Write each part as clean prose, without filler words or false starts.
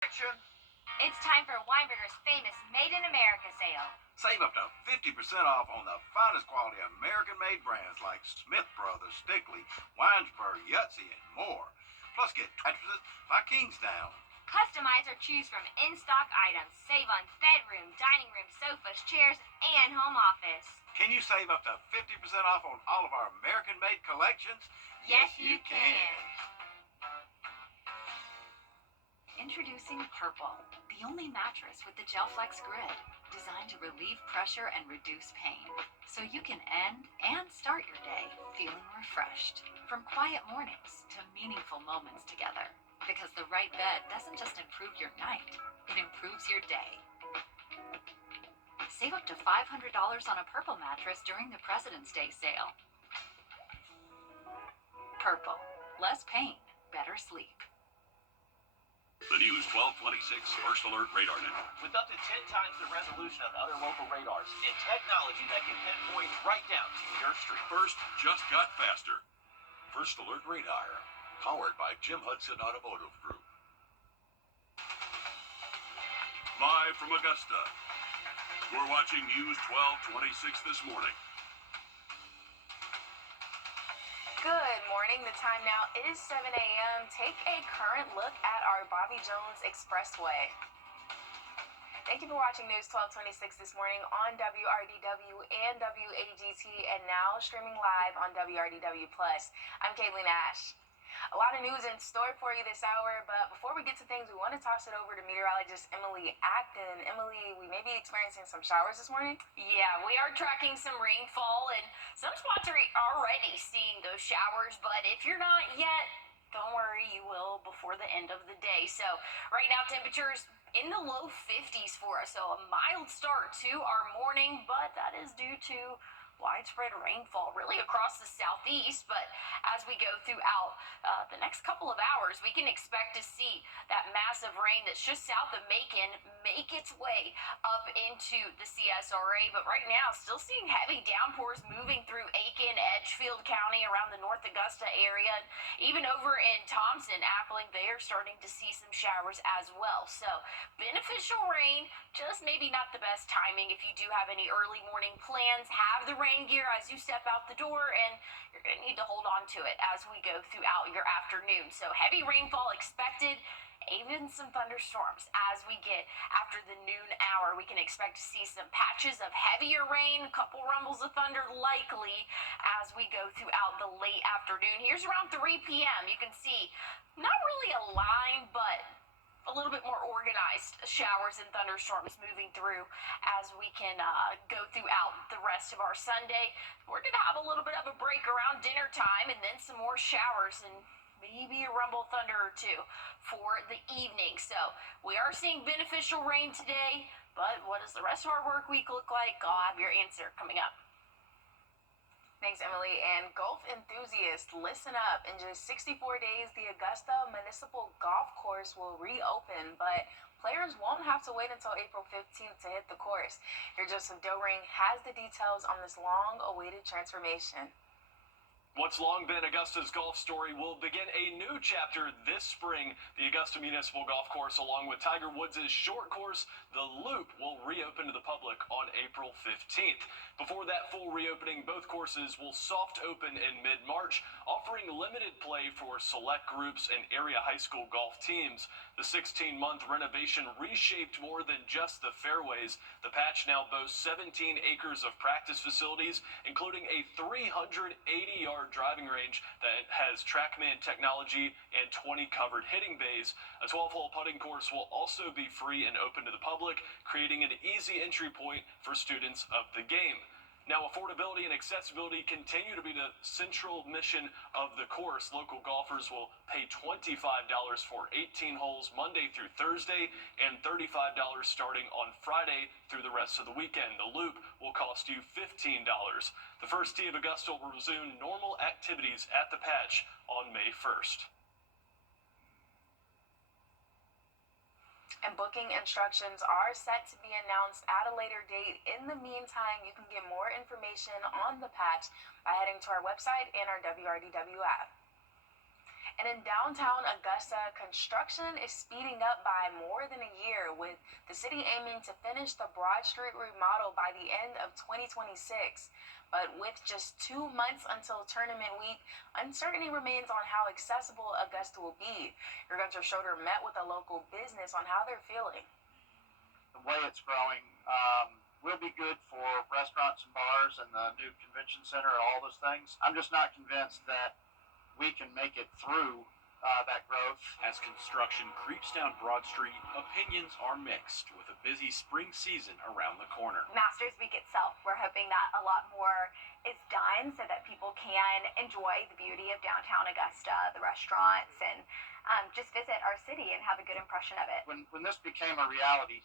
It's time for Weinberger's famous Made in America sale. Save up to 50% off on the finest quality American-made brands like Smith Brothers, Stickley, Winesburg, Yahtzee, and more. Plus, get mattresses by Kingsdown. Customize or choose from in-stock items. Save on bedroom, dining room, sofas, chairs, and home office. Can you save up to 50% off on all of our American-made collections? Yes, you can. Introducing Purple, the only mattress with the GelFlex grid, designed to relieve pressure and reduce pain, so you can end and start your day feeling refreshed. From quiet mornings to meaningful moments together, because the right bed doesn't just improve your night, it improves your day. Save up to $500 on a Purple mattress during the President's Day sale. Purple, less pain, better sleep. The News 1226 First Alert Radar Network. With up to 10 times the resolution of other local radars and technology that can pinpoint right down to your street. First just got faster. First Alert Radar, powered by Jim Hudson Automotive Group. Live from Augusta, we're watching News 1226 this morning. Good morning. The time now is 7 a.m. Take a current look at our Bobby Jones Expressway. Thank you for watching News 1226 this morning on WRDW and WAGT, and now streaming live on WRDW+. I'm Kaylee Nash. A lot of news in store for you this hour, but before we get to things, we want to toss it over to meteorologist Emily Acton. Emily, we may be experiencing some showers this morning. Yeah, we are tracking some rainfall, and some spots are already seeing those showers, but if you're not yet, don't worry, you will before the end of the day. So right now, temperatures in the low 50s for us, so a mild start to our morning, but that is due to widespread rainfall really across the southeast. But as we go throughout the next couple of hours, we can expect to see that massive rain that's just south of Macon make its way up into the CSRA. But right now, still seeing heavy downpours moving through Aiken, Edgefield County, around the North Augusta area. Even over in Thompson, Appling, they are starting to see some showers as well. So beneficial rain, just maybe not the best timing. If you do have any early morning plans, have the rain gear as you step out the door, and you're going to need to hold on to it as we go throughout your afternoon. So heavy rainfall expected, even some thunderstorms as we get after the noon hour. We can expect to see some patches of heavier rain, a couple rumbles of thunder likely as we go throughout the late afternoon. Here's around 3 p.m. You can see not really a line, but a little bit more organized showers and thunderstorms moving through as we can go throughout the rest of our Sunday. We're going to have a little bit of a break around dinner time, and then some more showers and maybe a rumble thunder or two for the evening. So we are seeing beneficial rain today, but what does the rest of our work week look like? I'll have your answer coming up. Thanks, Emily. And golf enthusiasts, listen up. In just 64 days, the Augusta Municipal Golf Course will reopen, but players won't have to wait until April 15th to hit the course. Your Joseph Doring has the details on this long-awaited transformation. What's long been Augusta's golf story will begin a new chapter this spring. The Augusta Municipal Golf Course, along with Tiger Woods' short course, The Loop, will reopen to the public on April 15th. Before that full reopening, both courses will soft open in mid-March, offering limited play for select groups and area high school golf teams. The 16-month renovation reshaped more than just the fairways. The patch now boasts 17 acres of practice facilities, including a 380-yard driving range that has TrackMan technology and 20 covered hitting bays. A 12-hole putting course will also be free and open to the public, creating an easy entry point for students of the game. Now, affordability and accessibility continue to be the central mission of the course. Local golfers will pay $25 for 18 holes Monday through Thursday and $35 starting on Friday through the rest of the weekend. The Loop will cost you $15. The first tee of Augusta will resume normal activities at the patch on May 1st. And booking instructions are set to be announced at a later date. In the meantime, you can get more information on the patch by heading to our website and our WRDW app. And in downtown Augusta, construction is speeding up by more than a year, with the city aiming to finish the Broad Street remodel by the end of 2026. But with just 2 months until tournament week, uncertainty remains on how accessible Augusta will be. Your Gunter Schroeder met with a local business on how they're feeling. The way it's growing will be good for restaurants and bars and the new convention center and all those things. I'm just not convinced that we can make it through that growth. As construction creeps down Broad Street, opinions are mixed, with a busy spring season around the corner. Masters Week itself, we're hoping that a lot more is done so that people can enjoy the beauty of downtown Augusta, the restaurants, and just visit our city and have a good impression of it. When this became a reality,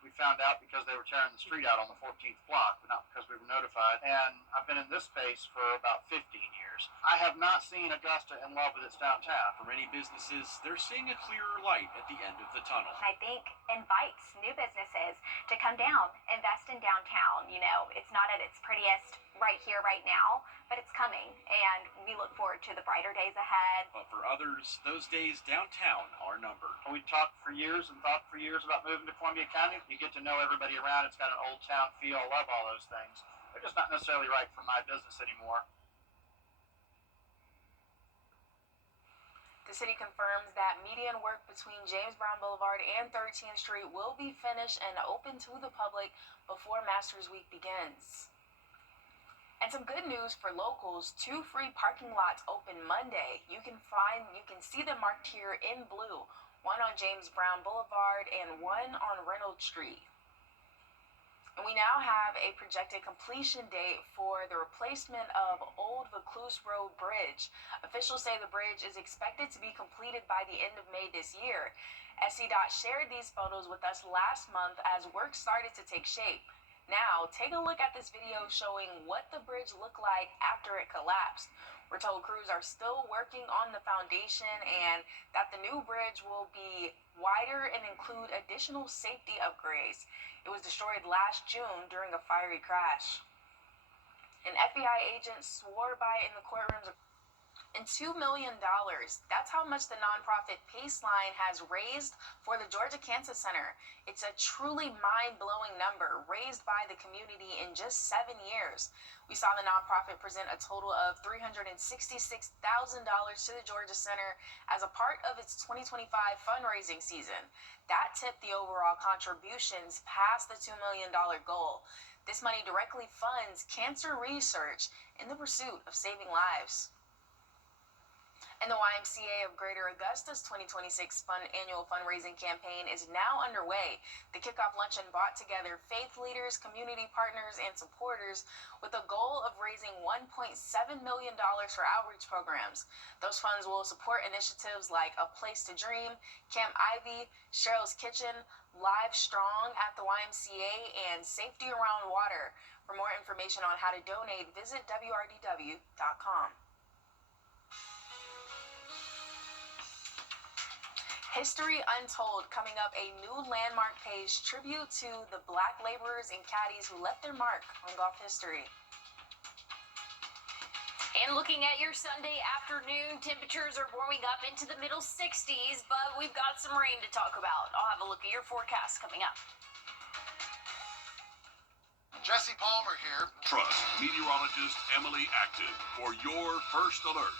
we found out because they were tearing the street out on the 14th block, but not because we were notified. And I've been in this space for about 15 years. I have not seen Augusta in love with its downtown. For many businesses, they're seeing a clearer light at the end of the tunnel. I think invites new businesses to come down, invest in downtown. You know, it's not at its prettiest right here, right now, but it's coming, and we look forward to the brighter days ahead. But for others, those days downtown are numbered. We talked for years and thought for years about moving to Columbia County. You get to know everybody around. It's got an old town feel. I love all those things. They're just not necessarily right for my business anymore. The city confirms that median work between James Brown Boulevard and 13th Street will be finished and open to the public before Masters Week begins. And some good news for locals: 2 free parking lots open Monday. You can see them marked here in blue, one on James Brown Boulevard and one on Reynolds Street. And we now have a projected completion date for the replacement of Old Vaucluse Road Bridge. Officials say the bridge is expected to be completed by the end of May this year. SCDOT shared these photos with us last month as work started to take shape. Now, take a look at this video showing what the bridge looked like after it collapsed. We're told crews are still working on the foundation and that the new bridge will be wider and include additional safety upgrades. It was destroyed last June during a fiery crash. An FBI agent swore by in the courtrooms and $2 million. That's how much the nonprofit Paceline has raised for the Georgia Cancer Center. It's a truly mind-blowing number raised by the community in just 7 years. We saw the nonprofit present a total of $366,000 to the Georgia Center as a part of its 2025 fundraising season. That tipped the overall contributions past the $2 million goal. This money directly funds cancer research in the pursuit of saving lives. And the YMCA of Greater Augusta's 2026 annual fundraising campaign is now underway. The kickoff luncheon brought together faith leaders, community partners, and supporters with a goal of raising $1.7 million for outreach programs. Those funds will support initiatives like A Place to Dream, Camp Ivy, Cheryl's Kitchen, Live Strong at the YMCA, and Safety Around Water. For more information on how to donate, visit wrdw.com. History Untold, coming up, a new landmark pays tribute to the black laborers and caddies who left their mark on golf history. And looking at your Sunday afternoon, temperatures are warming up into the middle 60s, but we've got some rain to talk about. I'll have a look at your forecast coming up. Jesse Palmer here. Trust meteorologist Emily Acton for your first alert.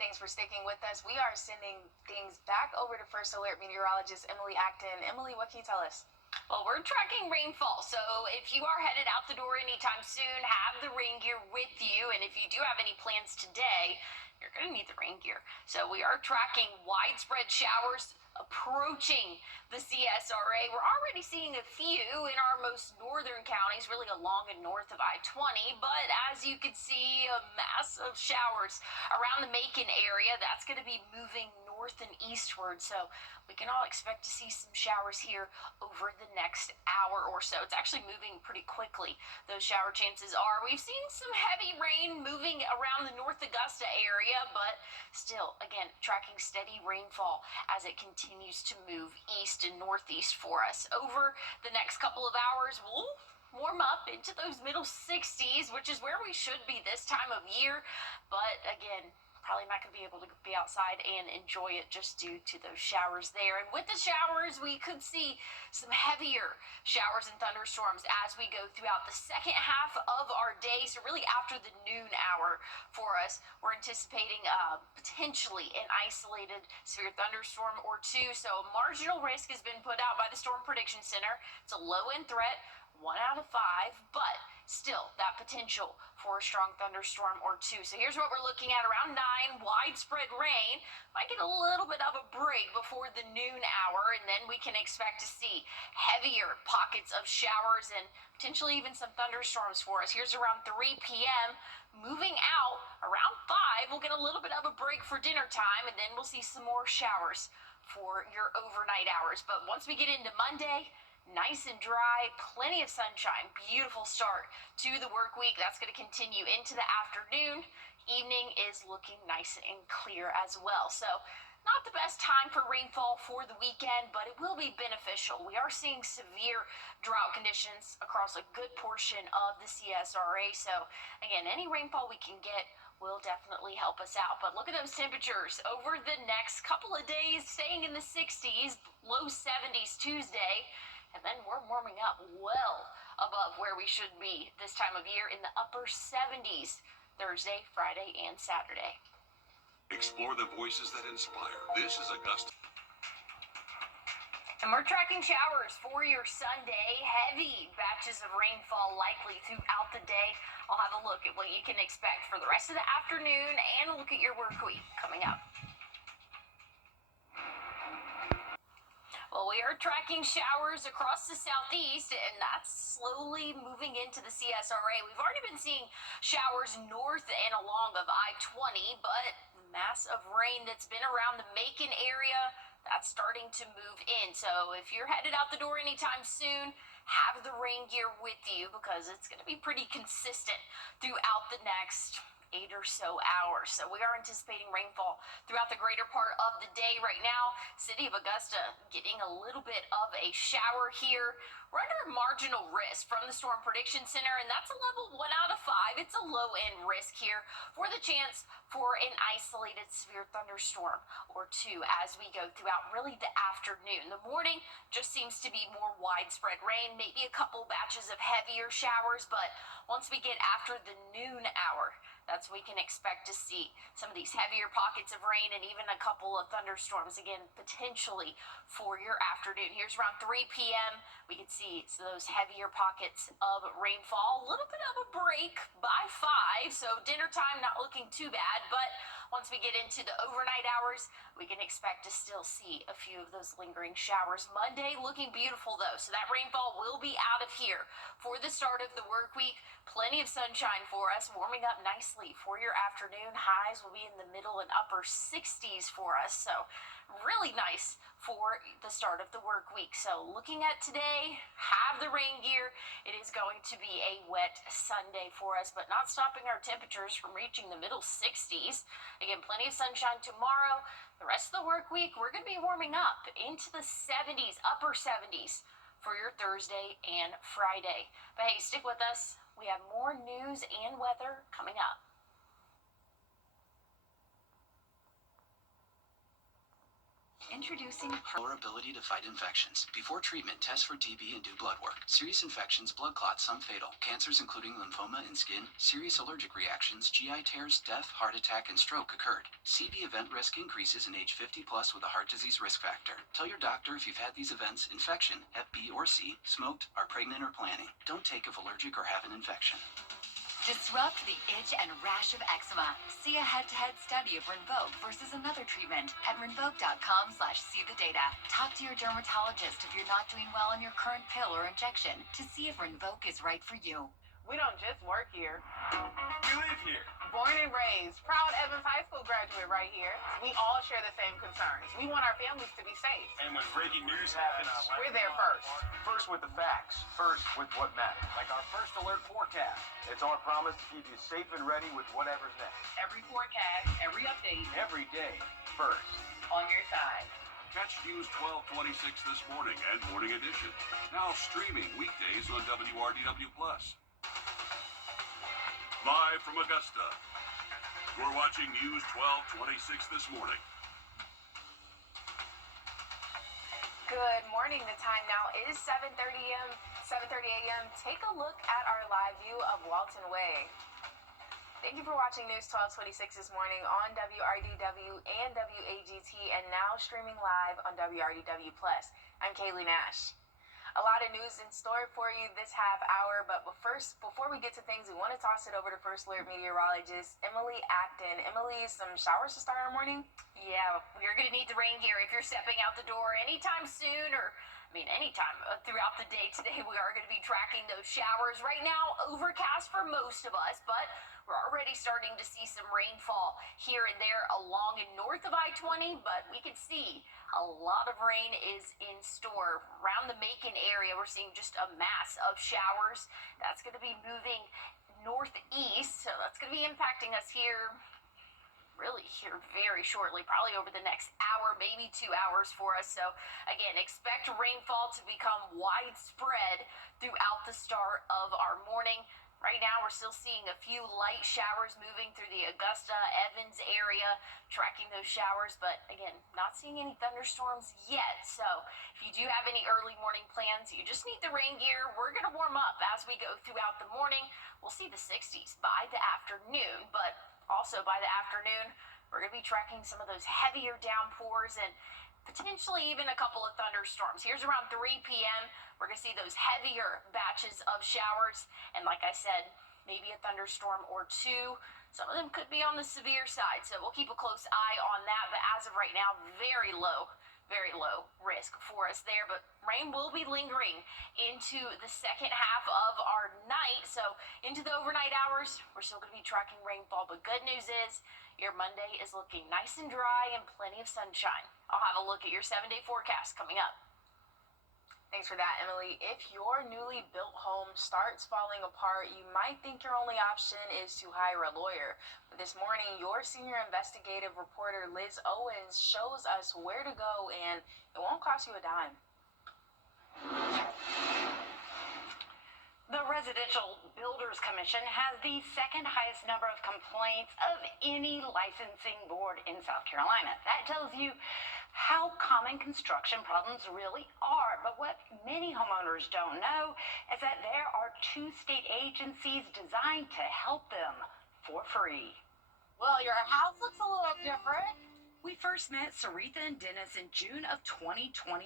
Thanks for sticking with us. We are sending things back over to First Alert meteorologist Emily Acton. Emily, what can you tell us? Well, we're tracking rainfall, so if you are headed out the door anytime soon, have the rain gear with you. And if you do have any plans today, you're going to need the rain gear. So we are tracking widespread showers approaching the CSRA. We're already seeing a few in our most northern counties, really along and north of I-20, but as you can see, a mass of showers around the Macon area. That's going to be moving north and eastward, so we can all expect to see some showers here over the next hour or so. It's actually moving pretty quickly, those shower chances are. We've seen some heavy rain moving around the North Augusta area, but still, again, tracking steady rainfall as it continues to move east and northeast for us. Over the next couple of hours, we'll warm up into those middle 60s, which is where we should be this time of year. But again, probably not going to be able to be outside and enjoy it just due to those showers there. And with the showers, we could see some heavier showers and thunderstorms as we go throughout the second half of our day. So really after the noon hour for us, we're anticipating potentially an isolated severe thunderstorm or two. So marginal risk has been put out by the Storm Prediction Center. It's a low-end threat, 1 out of 5, but still that potential for a strong thunderstorm or two. So here's what we're looking at around 9, widespread rain. Might get a little bit of a break before the noon hour, and then we can expect to see heavier pockets of showers and potentially even some thunderstorms for us. Here's around 3 p.m. Moving out around 5, we'll get a little bit of a break for dinner time, and then we'll see some more showers for your overnight hours. But once we get into Monday, nice and dry, plenty of sunshine, beautiful start to the work week. That's going to continue into the afternoon. Evening is looking nice and clear as well. So not the best time for rainfall for the weekend, but it will be beneficial. We are seeing severe drought conditions across a good portion of the CSRA. So again, any rainfall we can get will definitely help us out. But look at those temperatures over the next couple of days, staying in the 60s, low 70s Tuesday. And then we're warming up well above where we should be this time of year in the upper 70s Thursday, Friday, and Saturday. Explore the voices that inspire. This is Augusta. And we're tracking showers for your Sunday. Heavy batches of rainfall likely throughout the day. I'll have a look at what you can expect for the rest of the afternoon and a look at your work week coming up. Well, we are tracking showers across the southeast, and that's slowly moving into the CSRA. We've already been seeing showers north and along of I-20, but the mass of rain that's been around the Macon area, that's starting to move in. So if you're headed out the door anytime soon, have the rain gear with you because it's going to be pretty consistent throughout the next 8 or so hours. So we are anticipating rainfall throughout the greater part of the day right now. City of Augusta getting a little bit of a shower here. We're under marginal risk from the Storm Prediction Center, and that's a level 1 out of 5. It's a low-end risk here for the chance for an isolated severe thunderstorm or two as we go throughout really the afternoon. The morning just seems to be more widespread rain, maybe a couple batches of heavier showers, but once we get after the noon hour, that's when we can expect to see some of these heavier pockets of rain and even a couple of thunderstorms, again, potentially for your afternoon. Here's around 3 p.m. We can see those heavier pockets of rainfall. A little bit of a break by 5, so dinner time not looking too bad, but once we get into the overnight hours, we can expect to still see a few of those lingering showers. Monday looking beautiful, though, so that rainfall will be out of here for the start of the work week. Plenty of sunshine for us, warming up nicely for your afternoon. Highs will be in the middle and upper 60s for us, so really nice for the start of the work week. So looking at today, have the rain gear. It is going to be a wet Sunday for us, but not stopping our temperatures from reaching the middle 60s. Again, plenty of sunshine tomorrow. The rest of the work week, we're going to be warming up into the 70s, upper 70s for your Thursday and Friday. But hey, stick with us. We have more news and weather coming up. Introducing our ability to fight infections. Before treatment, test for TB and do blood work. Serious infections, blood clots, some fatal. Cancers including lymphoma and skin, serious allergic reactions, GI tears, death, heart attack, and stroke occurred. CB event risk increases in age 50 plus with a heart disease risk factor. Tell your doctor if you've had these events: infection, Hep B or C, smoked, are pregnant or planning. Don't take if allergic or have an infection. Disrupt the itch and rash of eczema. See a head-to-head study of Rinvoq versus another treatment at rinvoq.com/see the data. Talk to your dermatologist if you're not doing well on your current pill or injection to see if Rinvoq is right for you. We don't just work here. We live here. Born and raised, proud Evans High School graduate right here. We all share the same concerns. We want our families to be safe. And when breaking news happens, We're there first. First with the facts, first with what matters. Like our first alert forecast. It's our promise to keep you safe and ready with whatever's next. Every forecast, every update, Every day, first. on your side. Catch News 1226 this morning and Morning Edition. Now streaming weekdays on WRDW+. Live from Augusta, You're watching News 1226 this morning. Good morning. The time now is 7:30 a.m. Take a look at our live view of Walton Way. Thank you for watching News 1226 this morning on WRDW and WAGT, and now streaming live on WRDW+. I'm Kaylee Nash. A lot of news in store for you this half hour, but before we get to things, we want to toss it over to First Alert meteorologist Emily Acton. Emily, some showers to start our morning? Yeah, you're going to need the rain gear if you're stepping out the door anytime soon, or anytime throughout the day today. We are going to be tracking those showers. Right now, overcast for most of us, but we're already starting to see some rainfall here and there along and north of I-20, but we can see a lot of rain is in store. Around the Macon area, we're seeing just a mass of showers. That's going to be moving northeast, so that's going to be impacting us here very shortly, probably over the next hour, maybe 2 hours for us. So again, expect rainfall to become widespread throughout the start of our morning. Right now, we're still seeing a few light showers moving through the Augusta, Evans area, tracking those showers, but again, not seeing any thunderstorms yet. So if you do have any early morning plans, you just need the rain gear. We're going to warm up as we go throughout the morning. We'll see the 60s by the afternoon, but also by the afternoon, we're going to be tracking some of those heavier downpours and potentially even a couple of thunderstorms. Here's around 3 p.m. We're going to see those heavier batches of showers. And like I said, maybe a thunderstorm or two. Some of them could be on the severe side, so we'll keep a close eye on that. But as of right now, very low risk for us there. But rain will be lingering into the second half of our night. So into the overnight hours, we're still going to be tracking rainfall. But good news is your Monday is looking nice and dry and plenty of sunshine. I'll have a look at your 7-day forecast coming up. Thanks for that, Emily. If your newly built home starts falling apart, you might think your only option is to hire a lawyer. But this morning, your senior investigative reporter, Liz Owens, shows us where to go, and it won't cost you a dime. The Residential Builders Commission has the second highest number of complaints of any licensing board in South Carolina. That tells you how common construction problems really are. But what many homeowners don't know is that there are 2 state agencies designed to help them for free. Well, your house looks a little different. We first met Saritha and Dennis in June of 2025.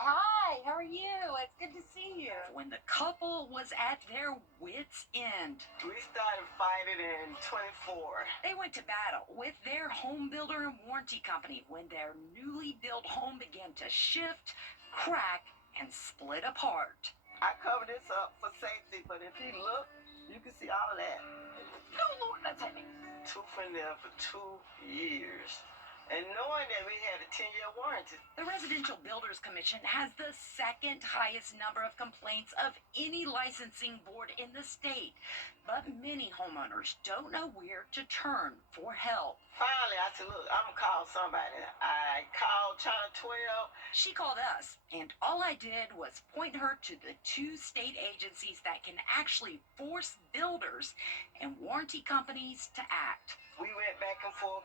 Hi, how are you? It's good to see you. When the couple was at their wits' end. We started fighting in 24. They went to battle with their home builder and warranty company when their newly built home began to shift, crack, and split apart. I covered this up for safety, but if you look, you can see all of that. No, Lord, that's heavy. Two in there for 2 years. And knowing that we had a 10-year warranty. The Residential Builders Commission has the second highest number of complaints of any licensing board in the state. But many homeowners don't know where to turn for help. Finally, I said, look, I'm going to call somebody. I called Channel 12. She called us, and all I did was point her to the 2 state agencies that can actually force builders and warranty companies to act. We went back and forth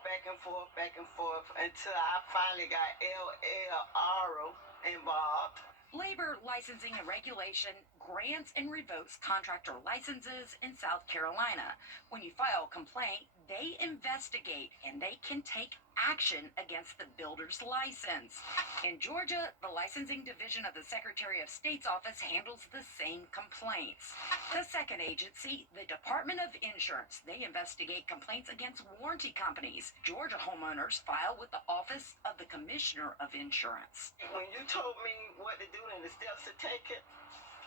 until I finally got LLRO involved. Labor Licensing and Regulation grants and revokes contractor licenses in South Carolina. When you file a complaint, they investigate and they can take action against the builder's license. In Georgia, the licensing division of the Secretary of State's office handles the same complaints. The second agency, the Department of Insurance, they investigate complaints against warranty companies. Georgia homeowners file with the Office of the Commissioner of Insurance. When you told me what to do and the steps to take it,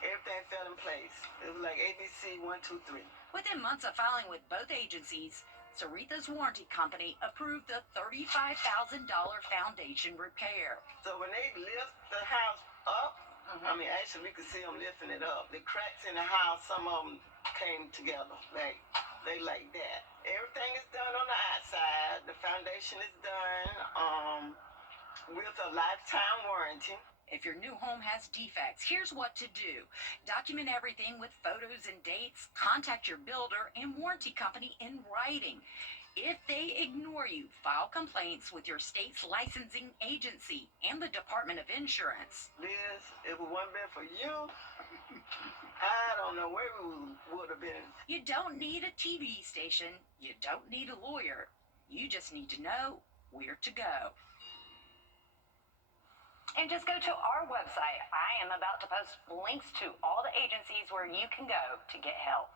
everything fell in place. It was like ABC 1, 2, 3. Within months of filing with both agencies, Saritha's warranty company approved the $35,000 foundation repair. So when they lift the house up, actually we could see them lifting it up. The cracks in the house, some of them came together, they like that. Everything is done on the outside. The foundation is done with a lifetime warranty. If your new home has defects, here's what to do. Document everything with photos and dates, contact your builder and warranty company in writing. If they ignore you, file complaints with your state's licensing agency and the Department of Insurance. Liz, if it wasn't been for you, I don't know where we would have been. You don't need a TV station. You don't need a lawyer. You just need to know where to go. And just go to our website. I am about to post links to all the agencies where you can go to get help.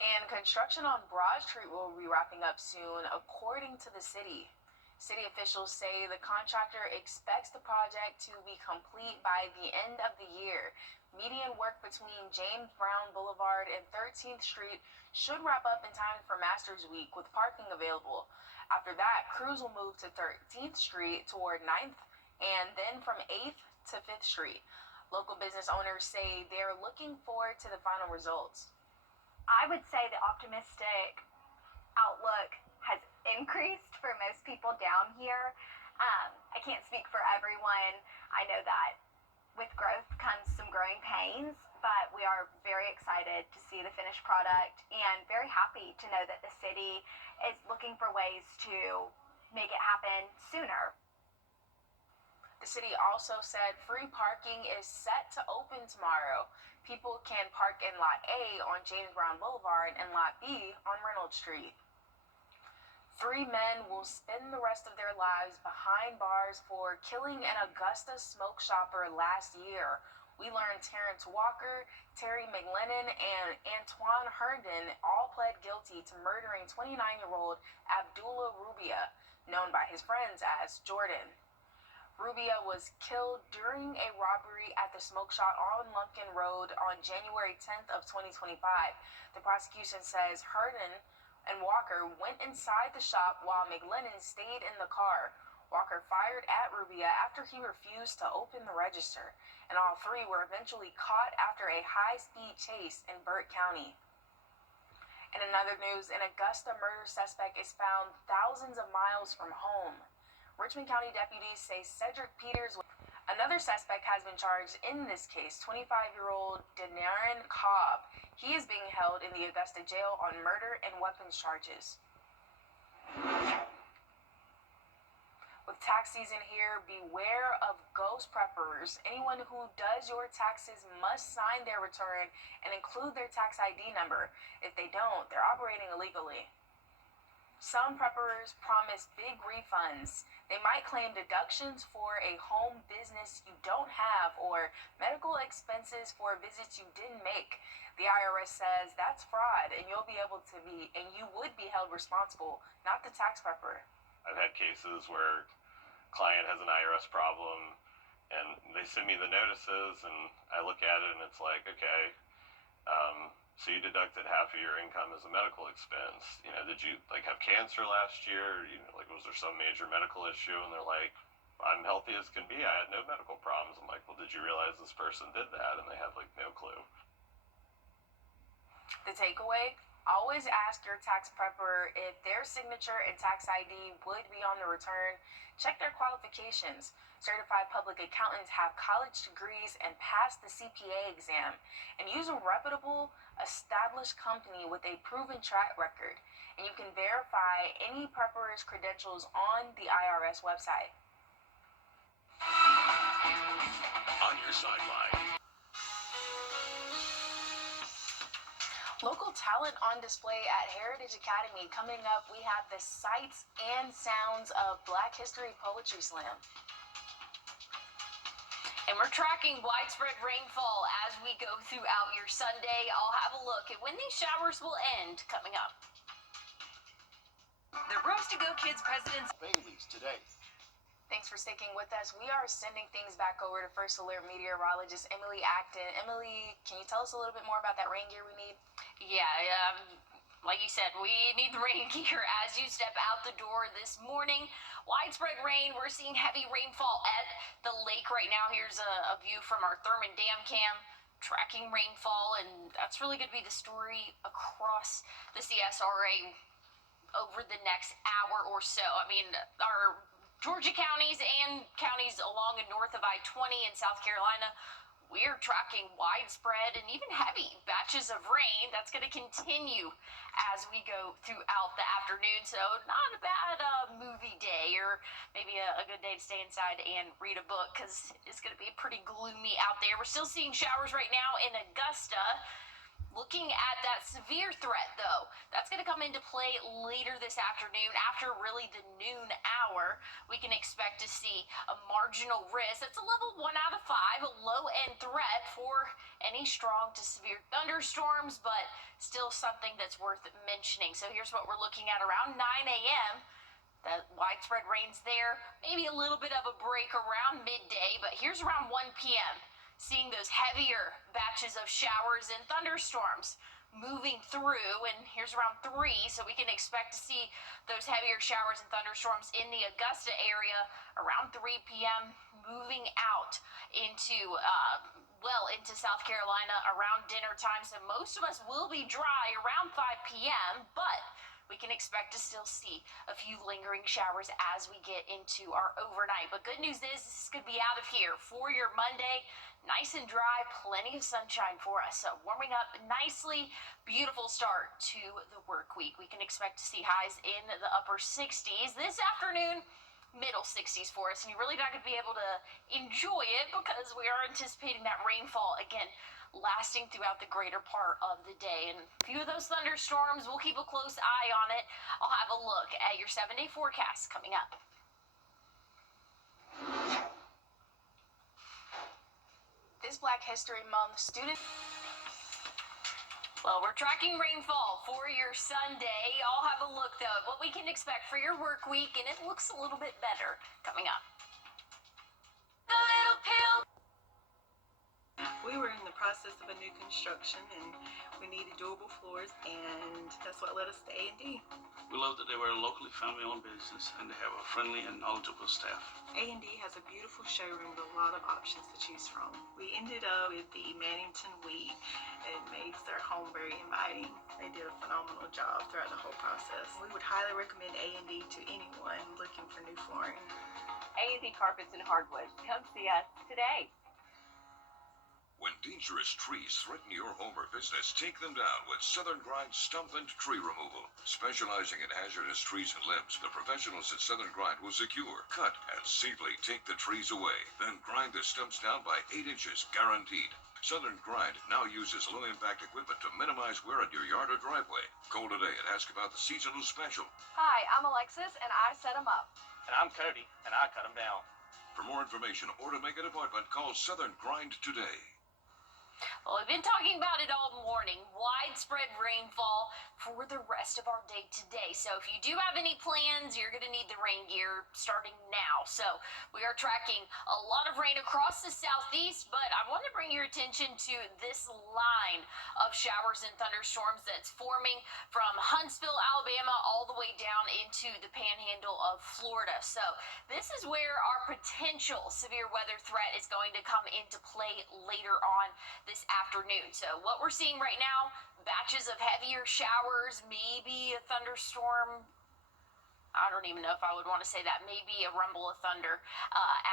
And construction on Broad Street will be wrapping up soon, according to the city. City officials say the contractor expects the project to be complete by the end of the year. Median work between James Brown Boulevard and 13th Street should wrap up in time for Masters Week with parking available. After that, crews will move to 13th Street toward 9th and then from 8th to 5th Street. Local business owners say they're looking forward to the final results. I would say the optimistic outlook has increased for most people down here. I can't speak for everyone. I know that with growth comes some growing pains, but we are very excited to see the finished product and very happy to know that the city is looking for ways to make it happen sooner. The city also said free parking is set to open tomorrow. People can park in Lot A on James Brown Boulevard and Lot B on Reynolds Street. 3 men will spend the rest of their lives behind bars for killing an Augusta smoke shopper last year. We learned Terrence Walker, Terry McLennan, and Antoine Herndon all pled guilty to murdering 29-year-old Abdullah Rubia, known by his friends as Jordan. Rubia was killed during a robbery at the smoke shop on Lumpkin Road on January 10th of 2025. The prosecution says Herndon and Walker went inside the shop while McLennan stayed in the car. Walker fired at Rubia after he refused to open the register, and all 3 were eventually caught after a high-speed chase in Burt County. In another news, an Augusta murder suspect is found thousands of miles from home. Richmond County deputies say Cedric Peters. Another suspect has been charged in this case, 25-year-old Denarin Cobb. He is being held in the Augusta jail on murder and weapons charges. With tax season here, beware of ghost preppers. Anyone who does your taxes must sign their return and include their tax ID number. If they don't, they're operating illegally. Some preppers promise big refunds. They might claim deductions for a home business you don't have or medical expenses for visits you didn't make. The IRS says that's fraud and you would be held responsible, not the tax prepper. I've had cases where client has an IRS problem and they send me the notices and I look at it and it's like, okay, so you deducted half of your income as a medical expense. You know, did you have cancer last year? Was there some major medical issue? And they're like, I'm healthy as can be. I had no medical problems. I'm like, well, did you realize this person did that? And they have no clue. The takeaway, always ask your tax prepper if their signature and tax ID would be on the return. Check their qualifications. Certified public accountants have college degrees and pass the CPA exam. And use a reputable, established company with a proven track record. And you can verify any prepper's credentials on the IRS website. On your sideline. Local talent on display at Heritage Academy. Coming up, we have the sights and sounds of Black History Poetry Slam. And we're tracking widespread rainfall as we go throughout your Sunday. I'll have a look at when these showers will end coming up. The Rooms to Go Kids President's Bailey's today. Thanks for sticking with us. We are sending things back over to First Alert meteorologist Emily Acton. Emily, can you tell us a little bit more about that rain gear we need? Yeah, like you said, we need the rain gear as you step out the door this morning. Widespread rain. We're seeing heavy rainfall at the lake right now. Here's a view from our Thurman Dam cam. Tracking rainfall, and that's really going to be the story across the CSRA over the next hour or so. I mean, our Georgia counties and counties along and north of I-20 in South Carolina we are tracking widespread and even heavy batches of rain. That's going to continue as we go throughout the afternoon. So not a bad movie day, or maybe a good day to stay inside and read a book, because it's going to be pretty gloomy out there. We're still seeing showers right now in Augusta. Looking at that severe threat, though, that's going to come into play later this afternoon after really the noon hour. We can expect to see a marginal risk. That's a level 1 out of 5, a low-end threat for any strong to severe thunderstorms, but still something that's worth mentioning. So here's what we're looking at around 9 a.m. The widespread rains there, maybe a little bit of a break around midday, but here's around 1 p.m. seeing those heavier batches of showers and thunderstorms moving through, and here's around 3, so we can expect to see those heavier showers and thunderstorms in the Augusta area around 3 p.m. moving out into into South Carolina around dinner time. So most of us will be dry around 5 p.m., but we can expect to still see a few lingering showers as we get into our overnight. But good news is this could be out of here for your Monday. Nice and dry, plenty of sunshine for us. So warming up nicely, beautiful start to the work week. We can expect to see highs in the upper 60s this afternoon. Middle 60s for us, and you're really not going to be able to enjoy it because we are anticipating that rainfall again lasting throughout the greater part of the day. And a few of those thunderstorms, we'll keep a close eye on it. I'll have a look at your 7-day forecast coming up. This Black History Month, student. Well, we're tracking rainfall for your Sunday. I'll have a look, though, at what we can expect for your work week, and it looks a little bit better coming up. The little pill. We were in the process of a new construction, and we needed durable floors, and that's what led us to A&D. We love that they were a locally family-owned business, and they have a friendly and knowledgeable staff. A&D has a beautiful showroom with a lot of options to choose from. We ended up with the Mannington Wheat. It makes their home very inviting. They did a phenomenal job throughout the whole process. We would highly recommend A&D to anyone looking for new flooring. A&D Carpets and Hardwoods. Come see us today. When dangerous trees threaten your home or business, take them down with Southern Grind Stump and Tree Removal. Specializing in hazardous trees and limbs, the professionals at Southern Grind will secure, cut, and safely take the trees away. Then grind the stumps down by 8 inches, guaranteed. Southern Grind now uses low-impact equipment to minimize wear on your yard or driveway. Call today and ask about the seasonal special. Hi, I'm Alexis, and I set them up. And I'm Cody, and I cut them down. For more information or to make an appointment, call Southern Grind today. Well, we've been talking about it all morning. Widespread rainfall for the rest of our day today. So if you do have any plans, you're going to need the rain gear starting now. So we are tracking a lot of rain across the southeast, but I want to bring your attention to this line of showers and thunderstorms that's forming from Huntsville, Alabama, all the way down into the panhandle of Florida. So this is where our potential severe weather threat is going to come into play later on this afternoon. So what we're seeing right now, batches of heavier showers, maybe a thunderstorm. I don't even know if I would want to say that. Maybe a rumble of thunder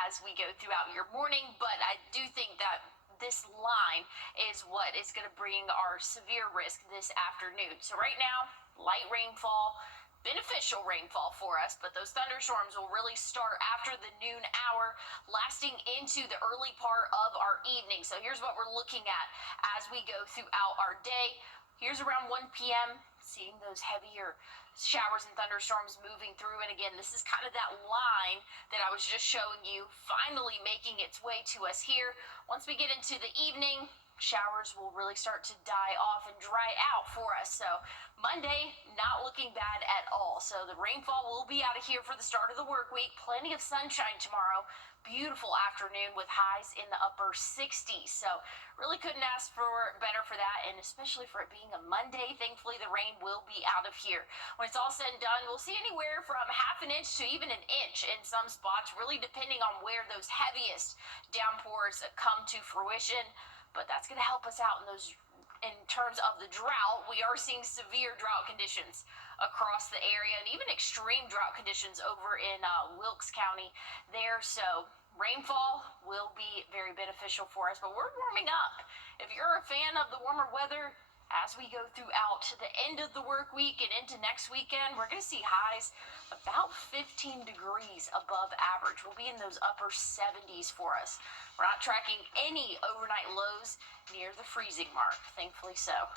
as we go throughout your morning. But I do think that this line is what is going to bring our severe risk this afternoon. So right now, light rainfall, beneficial rainfall for us, but those thunderstorms will really start after the noon hour, lasting into the early part of our evening. So here's what we're looking at as we go throughout our day. Here's around 1 p.m., seeing those heavier showers and thunderstorms moving through. And again, this is kind of that line that I was just showing you, finally making its way to us here. Once we get into the evening, showers will really start to die off and dry out for us. So Monday, not looking bad at all. So the rainfall will be out of here for the start of the work week. Plenty of sunshine tomorrow. Beautiful afternoon with highs in the upper 60s. So really couldn't ask for better for that, and especially for it being a Monday. Thankfully, the rain will be out of here. When it's all said and done, we'll see anywhere from half an inch to even an inch in some spots, really depending on where those heaviest downpours come to fruition. But that's going to help us out in terms of the drought. We are seeing severe drought conditions across the area, and even extreme drought conditions over in Wilkes County there. So rainfall will be very very beneficial for us, but we're warming up. If you're a fan of the warmer weather, as we go throughout the end of the work week and into next weekend, we're going to see highs about 15 degrees above average. We'll be in those upper 70s for us. We're not tracking any overnight lows near the freezing mark, thankfully so.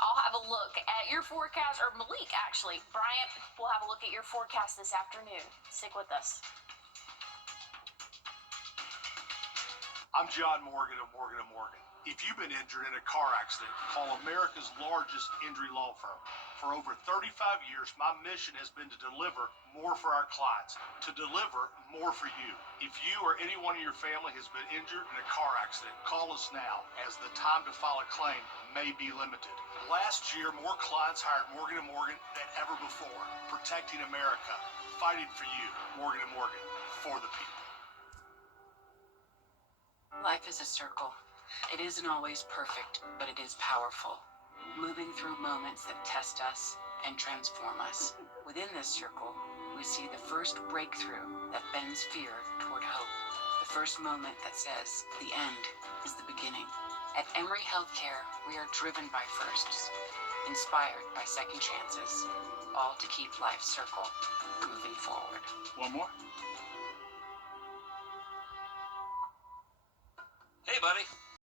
I'll have a look at your forecast, or Malik actually. Bryant, we'll have a look at your forecast this afternoon. Stick with us. I'm John Morgan of Morgan & Morgan. If you've been injured in a car accident, call America's largest injury law firm. For over 35 years, my mission has been to deliver more for our clients, to deliver more for you. If you or anyone in your family has been injured in a car accident, call us now, as the time to file a claim may be limited. Last year, more clients hired Morgan & Morgan than ever before, protecting America, fighting for you. Morgan & Morgan, for the people. Life is a circle. It isn't always perfect, but it is powerful, moving through moments that test us and transform us. Within this circle, we see the first breakthrough that bends fear toward hope, the first moment that says the end is the beginning. At Emory Healthcare, we are driven by firsts, inspired by second chances, all to keep life's circle moving forward. One more? Hey, buddy.